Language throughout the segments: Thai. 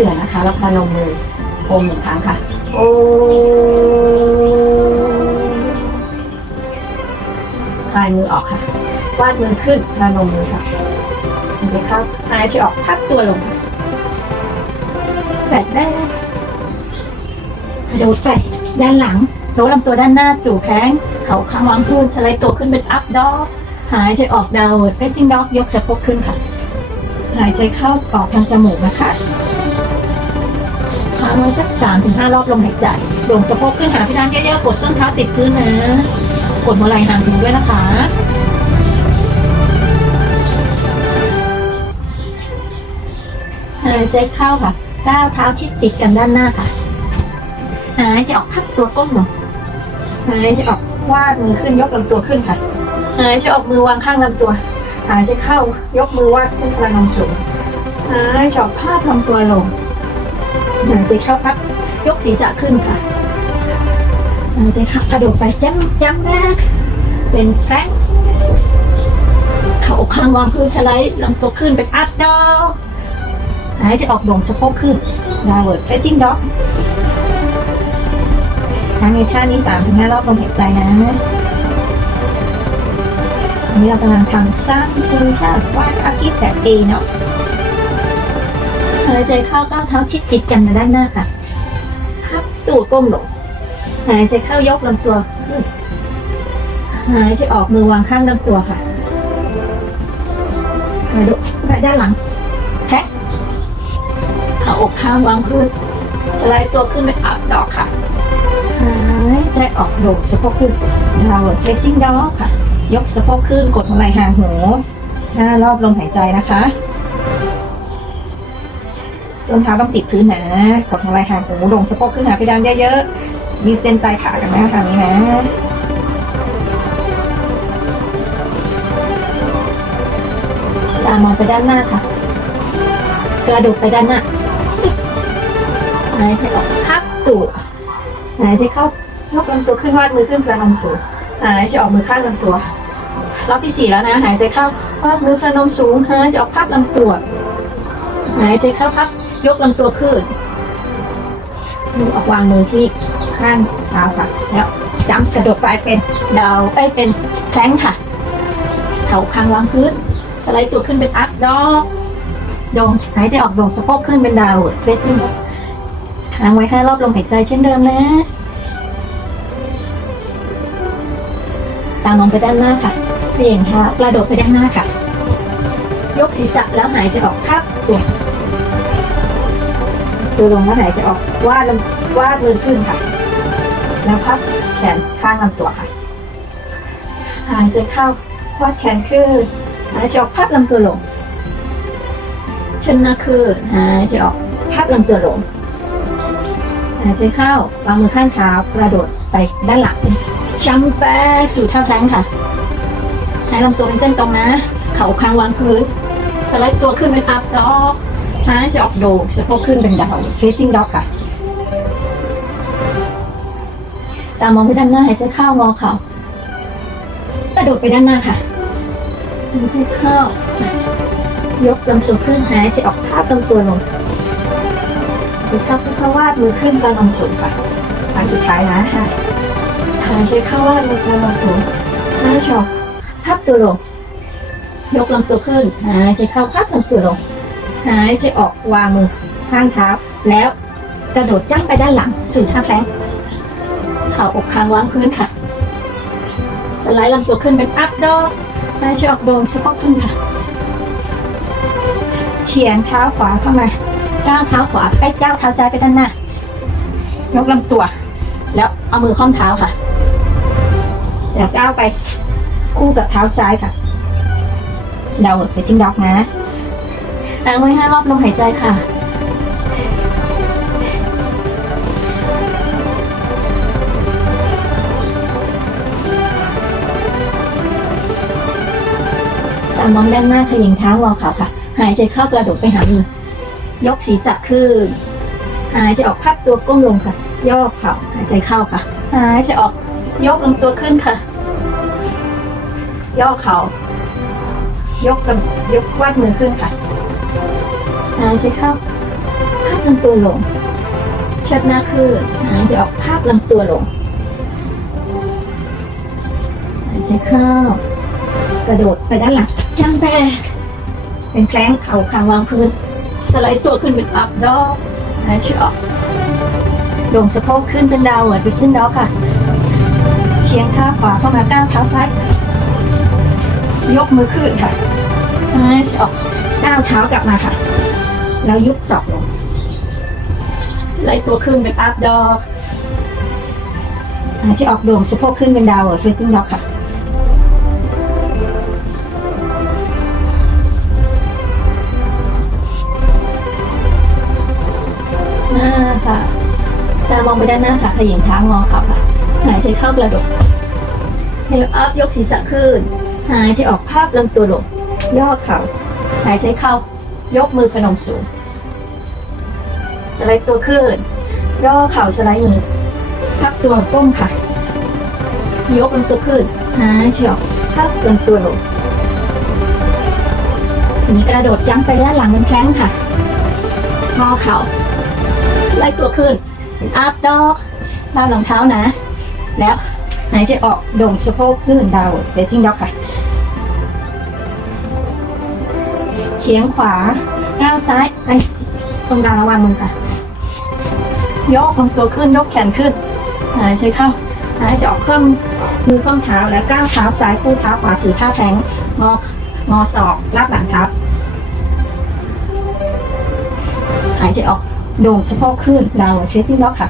เสือนะคะแล้วพนมมือโอมหนึ่งครั้งค่ะ โอมคลายมือออกค่ะ วาดมือขึ้นพนมมือค่ะโอเคครับหายใจออกพับตัวลงค่ะแบบแรกกระโดดไปด้านหลังโน้มลำตัวด้านหน้าสู่แข้งเขาข้างวางพื้นสไลด์ตัวขึ้นเป็นอัพดอกหายใจออกดาวเวิร์ดเฟซซิ่งด็อกยกสะโพกขึ้นค่ะ หายใจเข้าออกทางจมูกนะคะ ไว้สักสามถึงห้ารอบลมหายใจลงสะโพกขึ้นหาพี่ดานเยอะๆกดส้นเท้าติดพื้นนะ กดหัวไหล่ห่างหูด้วยนะคะ หายใจเข้าค่ะ ก้าวเท้าชิดติดกันด้านหน้าค่ะ หายใจออกพับตัวก้มลงหายใจออกวาดมือขึ้นยกลำตัวขึ้นค่ะ หายใจออกมือวางข้างลำตัว หายใจเข้ายกมือวาดขึ้นพลังลมสูงหายใจออกภาพลำตัวลง หายใจเข้าพับยกศีรษะขึ้นค่ะหายใจเข้ากระโดดไปจ้ำจ้ำแบกเป็นแพร้งเข่าข้างวางพื้นสไลด์ลำตัวขึ้นเป็นอัพดอหายใจออกโด่งสะโพกขึ้นดาวเวิร์ดเฟซซิ่งด็อกทางในท่านี้สามถึงห้ารอบลมหายใจนะอันนี้เรากำลังทำสร้างโซลูชันวาดอาทิตย์แบบเอเนาะ หายใจเข้าก้าวเท้าชิดติดกันมาด้านหน้าค่ะพับตัวก้มลงหายใจเข้ายกลำตัวขึ้นหายใจออกมือวางข้างลำตัวค่ะกระดูกไปด้านหลังแท็กขาอกข้างวางพื้น สไลด์ตัวขึ้นเป็นอัพดอกค่ะหายใจออกโด่งสะโพกขึ้นเราเฟซซิ่งดอกค่ะ ยกสะโพกขึ้นกดหัวไหล่ห่างหูห้ารอบลมหายใจนะคะ ส้นเท้าต้องติดพื้นนะกดหัวไหล่ห่างหูโด่งสะโพกขึ้นหาเพดานเยอะๆยืดเส้นปลายขากันนะทางนี้นะตามองไปด้านหน้าค่ะ กระโดดไปด้านหน้าหายใจออกพับตูดหายใจเข้ายกลำตัวขึ้นวาดมือขึ้นกระนมสูงหายใจออกมือข้างลำตัวรอบที่สี่แล้วนะ หายใจเข้าวาดมือพนมสูงหายใจออกพับลำตัวหายใจเข้าพับ ยกลำตัวขึ้นมือออกวางมือที่ข้างเท้าค่ะ แล้วจำกระโดดไปเป็นดาวเอ้ยเป็นแพลงค่ะ เขาคางวางพื้น สไลด์ตัวขึ้นเป็นอัพดอกโดงหายใจออกโดงสะโพกขึ้นเป็นดาวเฟซซิ่งค้างไว้แค่รอบลมหายใจเช่นเดิมนะตามมองไปด้านหน้าค่ะเปลี่ยนเท้ากระโดดไปด้านหน้าค่ะ ยกศีรษะแล้วหายใจออกพับตัว ตัวลงแล้วหายใจออกวาดลำวาดมือขึ้นค่ะ แล้วพับแขนข้างลำตัวค่ะหายใจเข้าวาดแขนขึ้นหายใจออกพับลำตัวลงเชิญหน้าขึ้นหายใจออกพับลำตัวลงหายใจเข้าวางมือข้างเท้ากระโดดไปด้านหลังจัมแปสู่ท่าแพลงค่ะให้ลำตัวเป็นเส้นตรงนะ เข่าคางวางพื้นสไลด์ตัวขึ้นเป็นอัพด็อก หายใจออกโด่งสะโพกขึ้นเป็นดาว facing dog ค่ะ ตามองไปด้านหน้าหายใจเข้างอเข่ากระโดดไปด้านหน้าค่ะหายใจเข้ายกลำตัวขึ้นหายใจออกภาพลำตัวลงหายใจเข้าค่อยๆวาดมือขึ้นกระลงสูงค่ะครั้งสุดท้ายนะค่ะหายใจเข้าวาดมือกระลงสูงหายใจออกภาพตัวลง ยกลำตัวขึ้นหายใจเข้าพับลำตัวลง หายใจออกวางมือข้างเท้าแล้วกระโดดจ้ำไปด้านหลังสู่ท่าแพลงเข่าอกค้างวางพื้นค่ะ สไลด์ลำตัวขึ้นเป็นอัพดอกหายใจออกโดงสะโพกขึ้นค่ะ เฉียงเท้าขวาเข้ามาก้าวเท้าขวาใกล้ก้าวเท้าซ้ายไปด้านหน้ายกลำตัว แล้วเอามือค้อมเท้าค่ะแล้วก้าวไปคู่กับเท้าซ้ายค่ะเดาวเฟซซิ่งด็อกนะ ล้างไว้ห้ารอบลมหายใจค่ะ ตามองด้านหน้าขยิงเท้าวางขาค่ะ หายใจเข้ากระโดดไปหามือยกศีรษะขึ้น หายใจออกพับตัวก้มลงค่ะ ย่อเข่าหายใจเข้าค่ะ หายใจออกยกลำตัวขึ้นค่ะ ย่อเข่ายกลำยกวาดมือขึ้นค่ะ หายใจเข้าพับบลำตัวลงเชิดหน้าขึ้นหายใจออกภาพลำตัวลงหายใจเข้ากระโดดไปด้านหลังจังแบกเป็นแคล้งเข่าคางวางพื้นสไลด์ตัวขึ้นเป็นอัพดอกหายใจออกโด่งสะโพกขึ้นเป็นดาวเหมือนไปขึ้นดอกค่ะเฉียงท้าขวาเข้ามาก้าวเท้าซ้าย ยกมือขึ้นค่ะหายใจออกก้าวเท้ากลับมาค่ะ แล้วยุบศอกลงสไลด์ตัวขึ้นเป็นอัพดอกหายใจออกด่งสะโพกขึ้นเป็นดาวเหมือน facing dog ค่ะ หน้าค่ะ ตามองไปด้านหน้าค่ะขยิงเท้างอเข่าค่ะ หายใจเข้ากระโดดเฮลอัพยกศีรษะขึ้น หายใจออกภาพลำตัวลง ย่อเข่า หายใจเข้า ยกมือพนมสูง สไลด์ตัวขึ้น ย่อเข่าสไลด์มือพับตัวก้มค่ะ ยกลำตัวขึ้นหายใจออกพับลำตัวลงนี้กระโดดจังไปด้านหลังเป็นแพลงค่ะงอเข่าสไลด์ตัวขึ้นอัพดอกลาบหลังเท้านะ แล้วหายใจออกโด่งสะโพกขึ้นดาวเฟซิ่งด็อกค่ะ ฉียงขวาก้าวซ้ายไปตรงกลางระหว่างมือค่ะ ยกลงตัวขึ้นยกแขนขึ้นหายใจเข้าหายใจออกเคลื่อนมือข้างเท้าแล้วก้าวเท้าซ้ายคู่เท้าขวาสู่ท่าแพงงองอศอกลากหลังท้าหายใจออกโด่งสะโพกขึ้นดาวเฟซิ่งด็อกค่ะ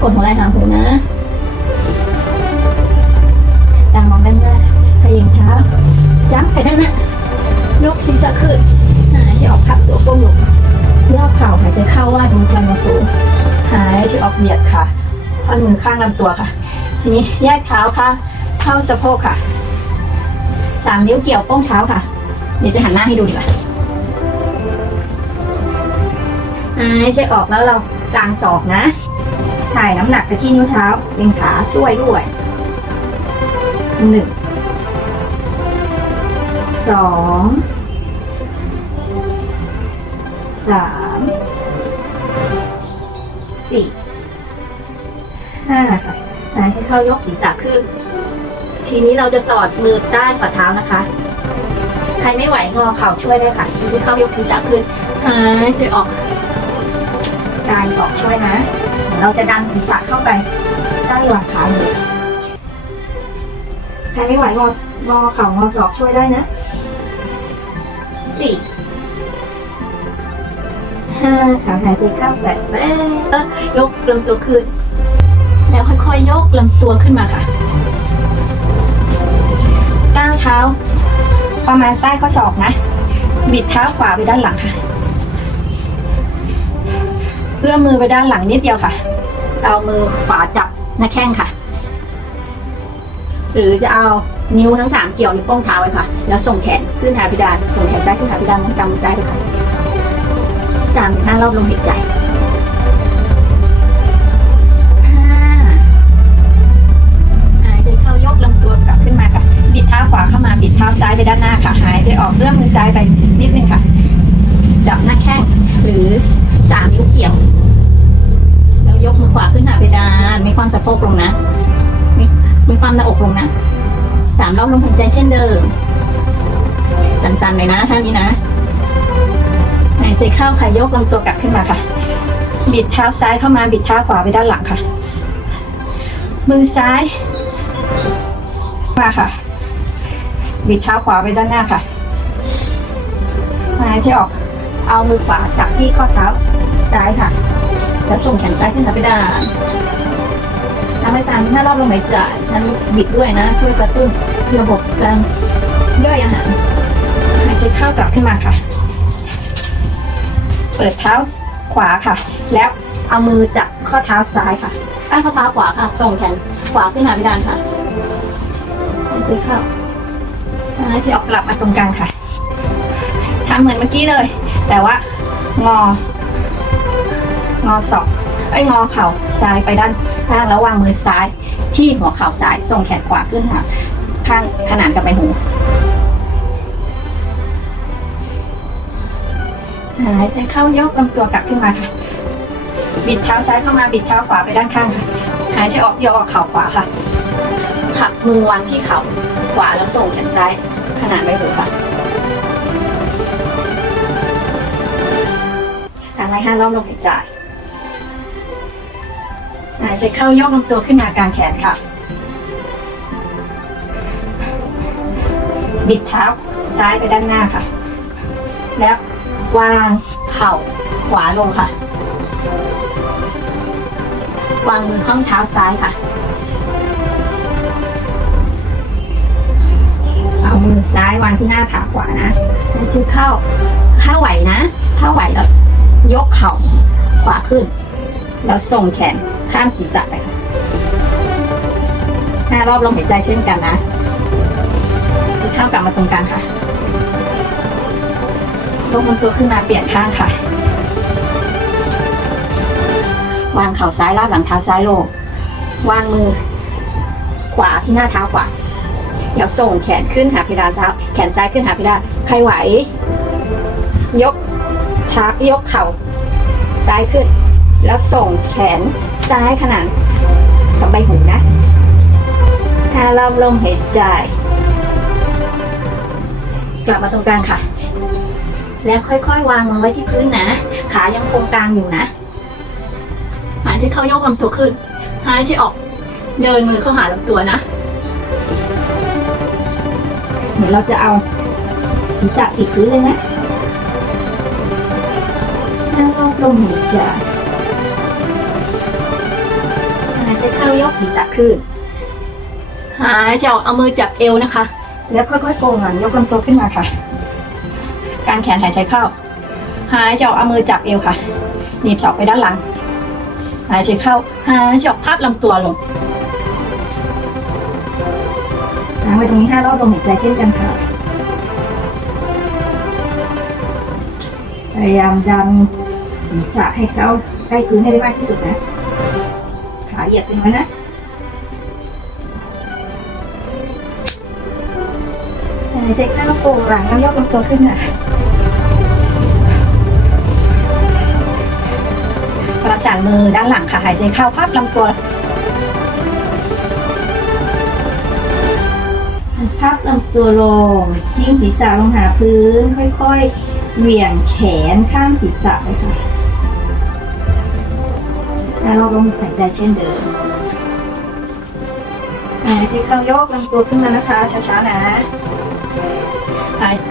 กดหัวไหล่หางหูนะ เบียดค่ะข้อมือข้างลำตัวค่ะ ทีนี้แยกเท้าค่ะ เข้าสะโพกค่ะสามนิ้วเกี่ยวโป้งเท้าค่ะ เดี๋ยวจะหันหน้าให้ดูดีกว่าหายใจออกแล้วเรากลางศอกนะ ถ่ายน้ำหนักไปที่นิ้วเท้าเป็นขาช่วยด้วยหนึ่งสองสามสี่ ห้าค่ะหายใจเข้ายกศีรษะขึ้น ทีนี้เราจะสอดมือใต้ฝ่าเท้านะคะ ใครไม่ไหวงอเข่าช่วยได้ค่ะหายใจเข้ายกศีรษะขึ้นหายใจออกกายสองช่วยนะ เราจะดันศีรษะเข้าไปใต้หลังขาเลยใครไม่ไหวงองอเข่างอศอกช่วยได้นะสี่ห้าขาหายใจเข้าแบบแป๊ะเออยกลำตัวขึ้น แล้วค่อยๆยกลำตัวขึ้นมาค่ะ ก้าวเท้า ประมาณใต้ข้อศอกนะ บิดเท้าขวาไปด้านหลังค่ะ เอื้อมมือไปด้านหลังนิดเดียวค่ะ เอามือขวาจับหน้าแข้งค่ะ หรือจะเอานิ้วทั้งสามเกี่ยวนิ้วโป้งเท้าไว้ค่ะ แล้วส่งแขนขึ้นหาพิดาน ส่งแขนซ้ายขึ้นหาพิดานมองกำมือซ้ายด้วยค่ะสามห้ารอบลมหายใจ ยกลำตัวกลับขึ้นมาค่ะ บิดเท้าขวาเข้ามา บิดเท้าซ้ายไปด้านหน้าค่ะ หายใจออกเอื้อมมือซ้ายไปนิดนึงค่ะ จับหน้าแข้งหรือสามนิ้วเกี่ยว แล้วยกมือขวาขึ้นหาเพดานม่ความสะโพกลงนะ มีมีความหน้าอกลงนะสามรอบลมหายใจเช่นเดิม สั่นๆเลยนะท่านี้นะ หายใจเข้าค่ะยกลำตัวกลับขึ้นมาค่ะ บิดเท้าซ้ายเข้ามา บิดเท้าขวาไปด้านหลังค่ะ มือซ้าย มาค่ะ บิดเท้าขวาไปด้านหน้าค่ะหายใจออก เอามือขวาจับที่ข้อเท้าซ้ายค่ะ แล้วส่งแขนซ้ายขึ้นหาไปด้านทำให้สามห้ารอบลมหายใจอันนี้บิดด้วยนะ ช่วยกระตุ้นระบบการย่อยอาหารหายใจเข้ากลับขึ้นมาค่ะ เปิดเท้าขวาค่ะ แล้วเอามือจับข้อเท้าซ้ายค่ะตั้งข้อเท้าขวาค่ะ ส่งแขนขวาขึ้นหาพิดานค่ะ หายใจเข้าหายใจออกกลับมาตรงกลางค่ะทำเหมือนเมื่อกี้เลย แต่ว่างอ งอศอกไอ้งอเข่าซ้ายไปด้านข้างแล้ววางมือซ้าย ที่หัวเข่าซ้ายส่งแขนขวาขึ้นหาข้างขนานกับใบหูหายใจเข้ายกลำตัวกลับขึ้นมาค่ะ บิดเท้าซ้ายเข้ามาบิดเท้าขวาไปด้านข้างค่ะ หายใจออกย่อเข่าขวาค่ะ ขับมือวางที่เข่าขวาแล้วส่งแขนซ้าย ขนาดใบหูค่ะทางไว้ห้ารอบลมหายใจหายใจเข้ายกลำตัวขึ้นมากลางแขนค่ะ บิดเท้าซ้ายไปด้านหน้าค่ะ แล้ววางเข่าขวาลงค่ะ วางมือข้างเท้าซ้ายค่ะ วางที่หน้าขาขวานะแล้วชื่อเข้า ถ้าไหวนะ ถ้าไหวแล้วยกเข่าขวาขึ้น แล้วส่งแขนข้ามศีรษะไปค่ะห้ารอบลมหายใจเช่นกันนะจะเข้ากลับมาตรงกลางค่ะยกลำตัวขึ้นมาเปลี่ยนข้างค่ะ วางเข่าซ้ายลาดหลังเท้าซ้ายลง วางมือ ขวาที่หน้าเท้าขวา เดี๋ยวส่งแขนขึ้นหาเพดานเท้า แขนซ้ายขึ้นหาเพดานใครไหว ยกเท้ายกเข่า ซ้ายขึ้น แล้วส่งแขนซ้ายขนานกับใบหูนะห้ารอบลมหายใจ กลับมาตรงกลางค่ะ แล้วค่อยๆ วางมือไว้ที่พื้นนะ ขายังคงกลางอยู่นะ หายใจเข้ายกลำตัวขึ้น หายใจออก เดินมือเข้าหาลำตัวนะ เหมือนเราจะเอาศีรษะติดพื้นเลยนะห้ารอบลมหายใจหายใจเข้ายกศีรษะขึ้น หายใจออกเอามือจับเอวนะคะ แล้วค่อยๆโกงหลังยกลำตัวขึ้นมาค่ะ กางแขนหายใจเข้า หายใจออกเอามือจับเอวค่ะหนีบศอกไปด้านหลัง หายใจเข้า หายใจออกพับลำตัวลง ค้างไว้ตรงนี้ห้ารอบลมหายใจเช่นกันค่ะ พยายามดันศีรษะให้เข้าใกล้พื้นให้ได้มากที่สุดนะ ขาเหยียดไปไว้นะหายใจเข้าโป่งหลังแล้วยกลำตัวขึ้นนะประสานมือด้านหลังค่ะ หายใจเข้าพับลำตัว พับลำตัวลง ทิ้งศีรษะลงหาพื้น ค่อยๆ เหวี่ยงแขนข้ามศีรษะไปค่ะแล้วเราลงหายใจเช่นเดิมหายใจเข้ายกลำตัวขึ้นมานะคะ ช้าๆนะหายใจ